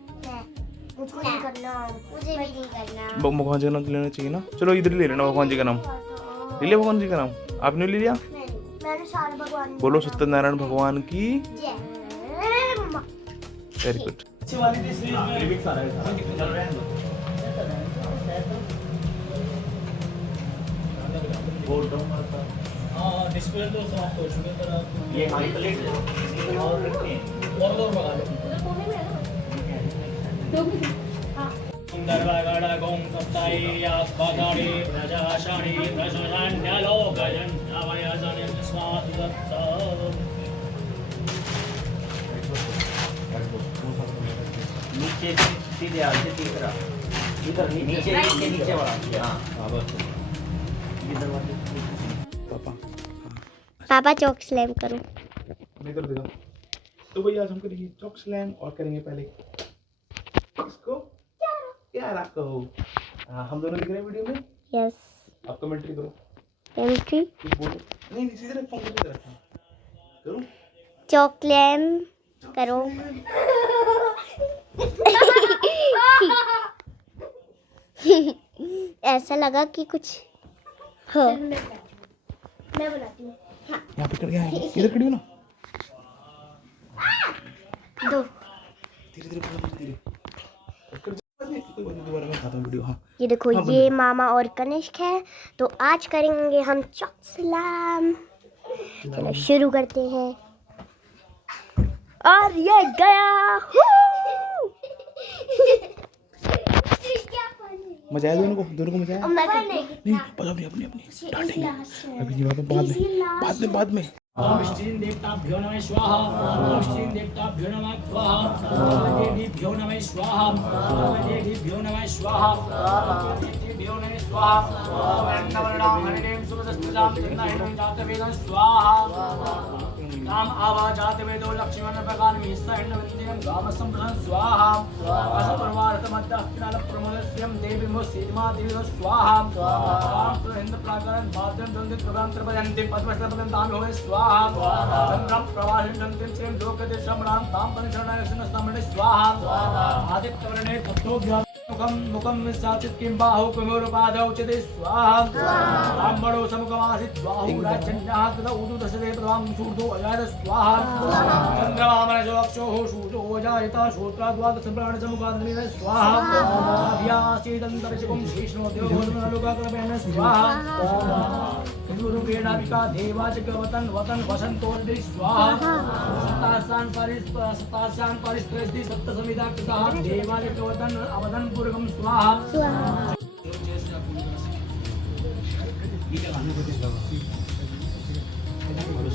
मुझको नहीं करना, मुझे भी नहीं करना। भगवान जी का नाम लेना चाहिए ना। चलो इधर ही ले लेना भगवान जी का नाम। ले लिया भगवान जी का नाम? आपने ले लिया? मैंने सारे भगवान बोलो सत्यनारायण भगवान की जय। Very good. अच्छी वाली थी सीरीज में लिरिक्स आ रहा है चल रहे हैं बोल दो हाँ डिस्प्ले तो समाप्त हो चुके पर आप ये हमारी प्लेट है और रखते हैं और दो मंगा लो सुंदरवगण गौं सप्ताहे यास्पदानि प्रजाशानि प्रशशान्यलोकजन् नवयजने स्वाति दत्ता नीचे सीधे आगे तीसरा इधर नीचे नीचे वाला हाँ बस इधर वाले पापा पापा चौक स्लैम करो। मैं कर देगा। तो भाई आज हम करेंगे चॉक स्लैम और करेंगे पहले इसको प्यारा को। हम दोनों दिख रहे हैं वीडियो में। यस आप कमेंट्री करो एंट्री कुछ बोलो। नहीं सीधे रख फोन सीधे रख करो चौक स्लैम करो। ऐसा लगा कि कुछ हो। मैं बनाती हूँ। यहाँ पे कर गया इधर खड़ी हो ना दो धीरे धीरे धीरे कोई बात नहीं दोबारा मैं खाता हूँ वीडियो। हाँ ये देखो ये मामा और कनिष्क है। तो आज करेंगे हम चॉक स्लैम। चलो शुरू करते हैं और ये गया। मजा आया दोनों को मजा आया। नहीं पता नहीं अपनी अपनी डांटेंगे अभी नहीं बाद में श्रीं देवताभ्यो नमः स्वाहा श्रीं देवताभ्यो नमः स्वाहा देवीभ्यो नमः स्वाहा देवीभ्यो नमः स्वाहा देवीभ्यो नमः स्वाहा वर्णवर्णां हरिणीं सुरसस्मृतां चन्द्रहिणीं जातवेदं स्वाहा नाम आवाजात वेदो लक्ष्मण प्रकान मिस्सहिण्डवन्दिनं गामसंप्रसं स्वाहा असपर्वार्थमद्दक्षिणाल प्रमोदस्यं देवी मुसीमा देवी स्वाहा राम प्रहिंद प्राकारं बाध्यं दन्दित प्रभां त्रिपदन्ति पद्मश्रपदं ताम होय स्वाहा चन्द्रं प्रवाहं दन्तिं श्रीं लोकदे शमणां तां परिशरणायसनस्तामणे स्वाहा आदित्यवर्णे तत्तोभ्यः मुखं साचित् किं बाहु कुमोरपादौ चिते स्वाहा ब्राह्मणो समुखमासीत् बाहु राजन्याः तदा उदु दशदे प्रवां सूर्दो अजायत स्वाहा चन्द्रमामनजो अक्षोः सूर्यो अजायत श्रोत्राद्वाद सम्प्राण समुखाद्रिन स्वाहा व्यासीदन्तरिषिकुं शेषनो देवोनुलोकाकल्पेन स्वाहा गुरुवेणाविका देवाचकवतन वतन वसन्तोर्दि स्वाहा सतासान् परिस्त्रस्ति सप्तसमिता कृताः देवाचकवतन अवदन पूर्वं स्वाहा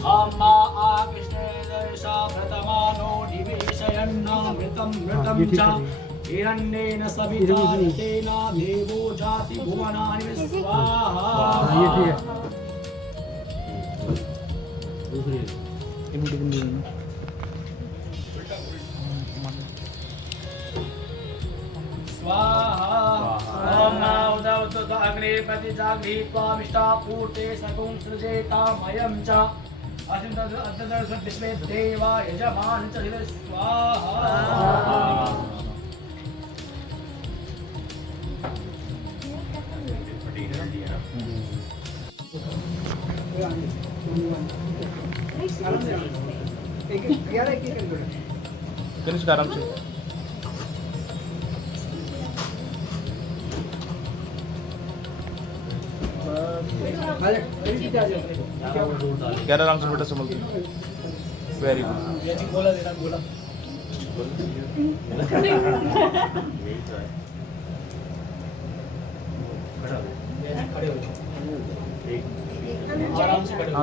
अम्मा आकृष्णे दर्शा प्रथमानो निवेशयन्नामृतं मृतं च हिरण्येन सविता तेन देवो जाति भुवनानि स्वाहा स्वाहा ओम नाउदौत अग्ने प्रतिजाग्नि त्वामिष्टा पूर्ते सकुं सृजेतामयं च असिंदर्श विश्वे देवा यजमान च हिर स्वाहा कनिष्क आराम से क्या आराम से बेटा संभल के वेरी गुड ये जी बोला देना बोला खड़े हो जाओ आराम से खड़े हो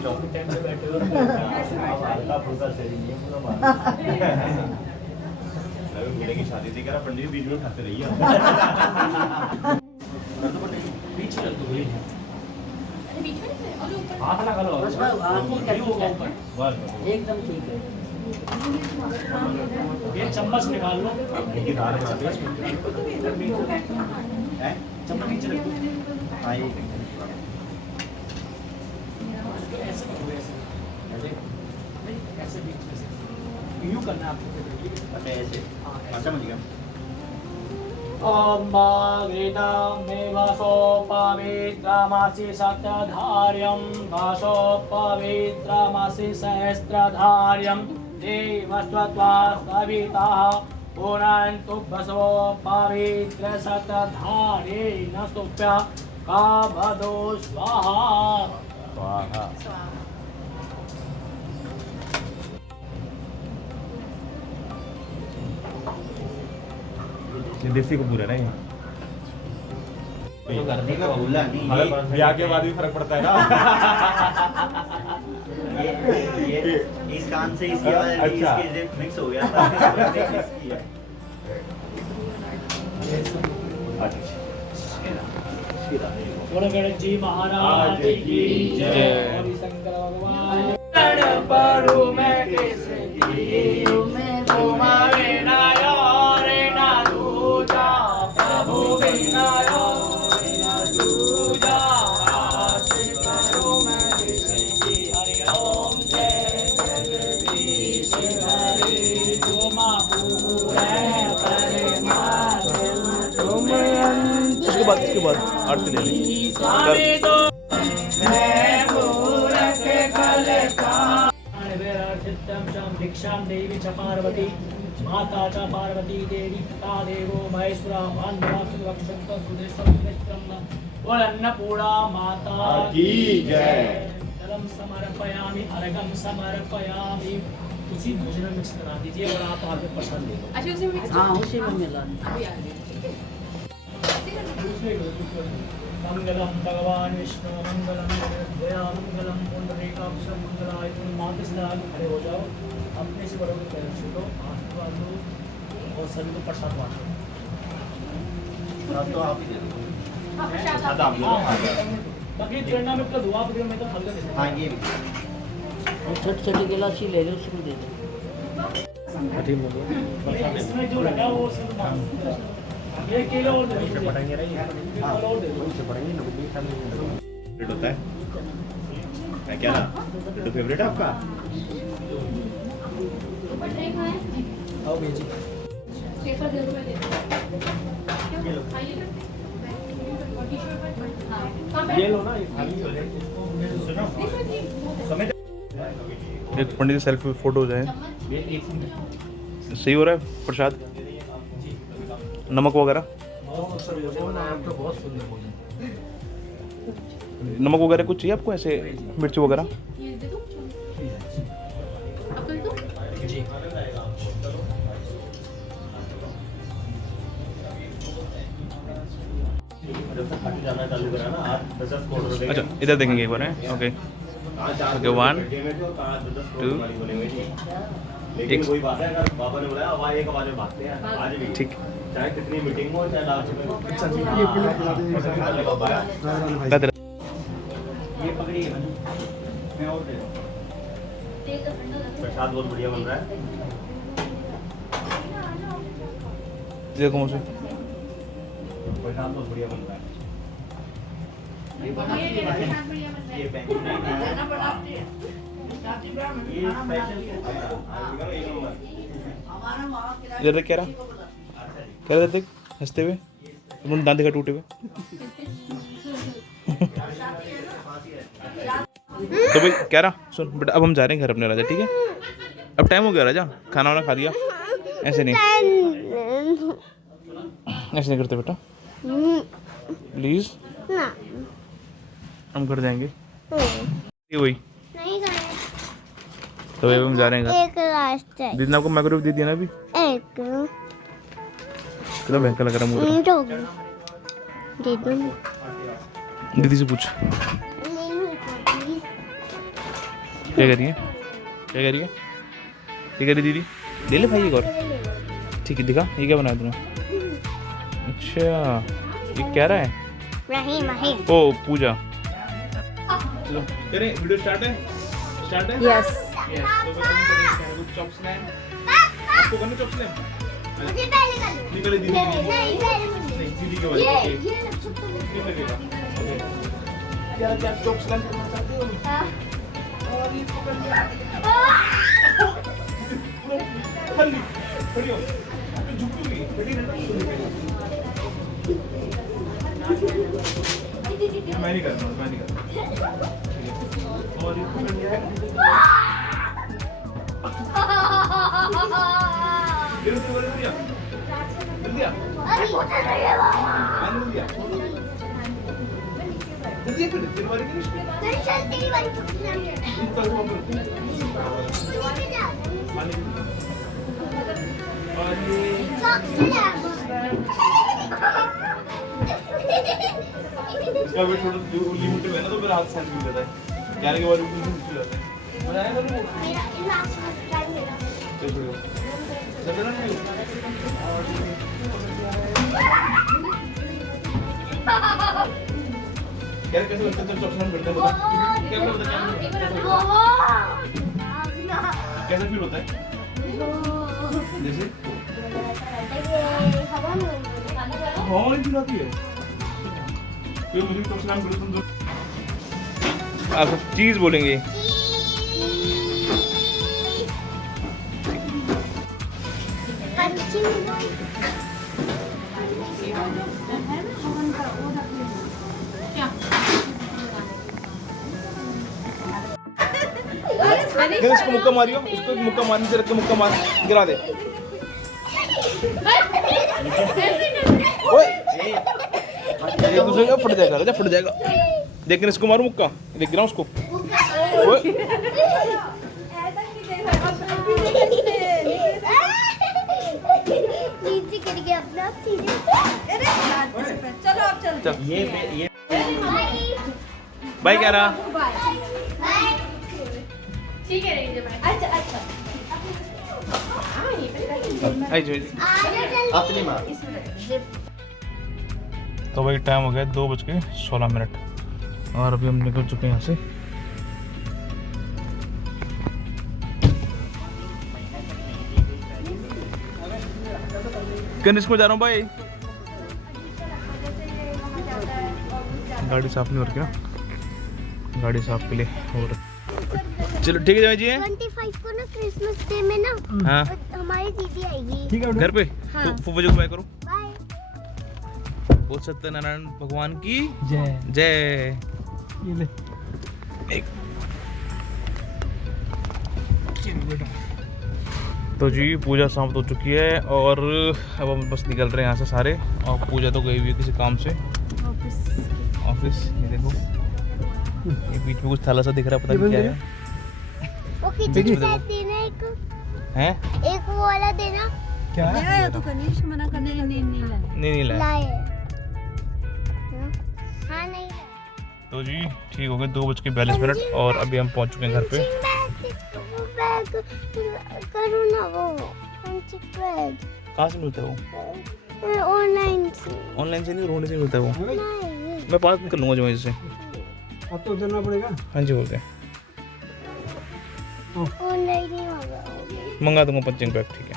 जाओ टाइम से बैठे हो हल्का फुल्का शरीर ये पूरा मार मेरे की शादी थी कह रहा पंडित बीच में उठाते रहिए बीच में तो वही हाथ लगा लो एकदम ठीक है ये चम्मच निकाल लो चम्मच नीचे रख दो हाँ ये ऐसे करो ऐसे बीच में से यूं करना है आपको अच्छा ऐसे समझ गया पवित्रमासि सत्यधार्यं पवित्रमासि सहस्त्रधार्यं देवस्त्वा सविताः पुनन्तु बसवो पवित्र सत्यधारेण स्तुभ्यः काभदो स्वाहा ये देसी कपूर है ना ये। तो करने का भूला नहीं ब्याह के बाद भी फर्क पड़ता है ना। ये इस कान से इसकी आवाज अच्छा। इसके मिक्स हो गया था। बोलो गणेश जी महाराज की जय। हरि शंकर भगवान पढ़ू मैं कैसे तुम्हारे नायो रे ना दूजा प्रभु बिना ना दूजा आशिक करो मैं कैसे हरि ओम जय जगदीश हरि तुम पूरे परमात्मा तुम इसके बाद आरती ले ली। स्वामी तो मैं मूरख कलका चित्तम शम भिक्षां देवी च पार्वती माता च पार्वती देवी पिता देवो महेश्वरा मान्यवाक्षंत सुदेशं सुदेशं और अन्नपूर्णा माता की जय। जलम समर्पयामि अर्घम समर्पयामि। उसी भोजन में मिक्स करा दीजिए और आप आगे पसंद ले लो। अच्छा उसी में हाँ उसी में मिला। मंगलम भगवान विष्णु मंगलम गया मंगलम पुंडरीकाक्ष मंगलाय मातस्नान। खड़े हो जाओ, अपने से बड़ों के पैर छूटो, आशीर्वाद लो और सभी को प्रसाद बांटो। तो आप ही दे दो। प्रसाद आप लो। बाकी चढ़ना में दुआ पकड़ में तो फल का देते। हाँ ये भी और छोटी छोटी गिलासी ले लो उसमें दे दो। इसमें जो लगा वो सब बांटो। ये किलो और दे दो। पढ़ेंगे रही और दे दो। फेवरेट होता है क्या ना? तो फेवरेट है आपका? आओ भेजी। ये लो ना, ये खाली हो जाएगी। सुनो समझ एक पंडित जी सेल्फी फोटो हो जाए। सही हो रहा है प्रसाद? नमक वगैरह बहुत सुंदर भोजन। नमक वगैरह कुछ चाहिए आपको, ऐसे मिर्च वगैरह? जी जाना चालू करा ना आज 10 करोड़ रुपए। अच्छा इधर देखेंगे एक बार है। ओके ओके 1 2 लेकिन वही बात है, अगर बाबा ने बुलाया आवाज एक आवाज में भागते हैं आज भी। ठीक चाहे कितनी मीटिंग हो चाहे लास्ट में। ये पकड़िए मैं और दे प्रसाद बहुत बढ़िया बन रहा है। देखो मुझे प्रसाद बहुत बढ़िया बन रहा है। ये बैंक ये इधर देख क्या रहा देख हंसते हुए, तुम दांत दिखा टूटे हुए। तो भाई क्या रहा सुन बेटा, अब हम जा रहे हैं घर अपने राजा, ठीक है? अब टाइम हो गया राजा, खाना वाना खा लिया। ऐसे नहीं ऐसे नहीं करते बेटा, प्लीज ना हम कर जाएंगे। ये वही नहीं खाए। तो भाई हम जा रहे हैं घर। एक रास्ता है। दीदी ने आपको माइक्रोवेव दे दिया ना अभी? एक कितना भयंकर लग रहा है मुझे। जो दे दो। दीदी से पूछ क्या करिए, क्या करिए, क्या करिए दीदी? ले ले भाई एक और, ठीक है? दिखा ये क्या बनाया तूने? अच्छा ये क्या रहा है? रहीम रहीम। ओ पूजा। चलो करें, वीडियो स्टार्ट है? स्टार्ट है? Yes yes. तो फिर हम करेंगे कुछ चॉप स्लैम। आपको करना चॉप स्लैम? मुझे पहले कर लो। निकले दीदी की। नहीं पहले मुझे। नहीं दीदी के वाले ये के ठीक लगेगा। ओके क्या क्या चॉप स्लैम करना चाहते हो? और ये पकड़ लिया खड़ी खड़ी हो, झुकी हुई बैठी रहना। मैं नहीं करता, मैं नहीं करता। और ये पकड़ लिया है। ये तो बोल दिया अरे होता नहीं है मैंने दिया जल्दी कर तेरे बारे की रिश्ते नहीं चल तेरी बारी। इनका हुआ पर जा। मालिक इसका वेट थोड़ा लिमिटेड है ना, तो मेरा हाथ सैंड भी लेता है। 11 के बाद उठ जाता है। बनाया ना वो? चल छोड़ो। चल ना नहीं। यार कैसे लगता है जब चौथा करते हैं बता? क्या होता है? कैसा फील होता है? जैसे हाँ ये फील आती है। ये मुझे तो सलाम करो तुम दो। आप चीज बोलेंगे। फिर इसको मुक्का मारियो, इसको एक मुक्का मारने से रख के मुक्का मार गिरा दे। ओए एक दूसरे का फट जाएगा, राजा फट जाएगा। लेकिन इसको मारो मुक्का, देख गिरा उसको। ओए नीचे गिर गया अपना सीधे। चलो आप चलते हैं। ये भाई क्या रहा? ठीक है अच्छा अच्छा आई जो अपनी मार। तो भाई टाइम हो गया 2:16 और अभी हम निकल चुके हैं यहाँ से। कनिष्क में जा रहा हूँ भाई। गाड़ी साफ नहीं हो रही ना, गाड़ी साफ के लिए और चलो ठीक है जी। 25 को ना क्रिसमस डे में ना हाँ हमारी दीदी आएगी। ठीक है घर पे हाँ। फूफा जी को बाय करो। बाय। बोल सत्यनारायण भगवान की जय। जय। ये ले। एक तो जी पूजा समाप्त हो चुकी है और अब हम बस निकल रहे हैं यहाँ से सारे। और पूजा तो गई हुई है किसी काम से ऑफिस। ये देखो ये बीच में कुछ थाला सा दिख रहा है, पता नहीं क्या है। वो किचन साइड देना एक वो वाला देना। क्या है? आया तो कनिष्क मना करने का नहीं लाया। नहीं लाया। लाए हाँ नहीं लाए। तो जी ठीक हो गए 2:42 और अभी हम पहुँच चुके हैं घर पे। बैग करो ना वो पंचिंग बैग कहाँ से मिलता है वो? ऑनलाइन से। ऑनलाइन से नहीं, रोने से मिलता है वो। नहीं मैं बात कर लूँगा जो इससे। अब तो देना पड़ेगा। हाँ जी बोलते हैं, ऑनलाइन ही होगा। मंगा दूंगा पंचिंग बैग। ठीक है।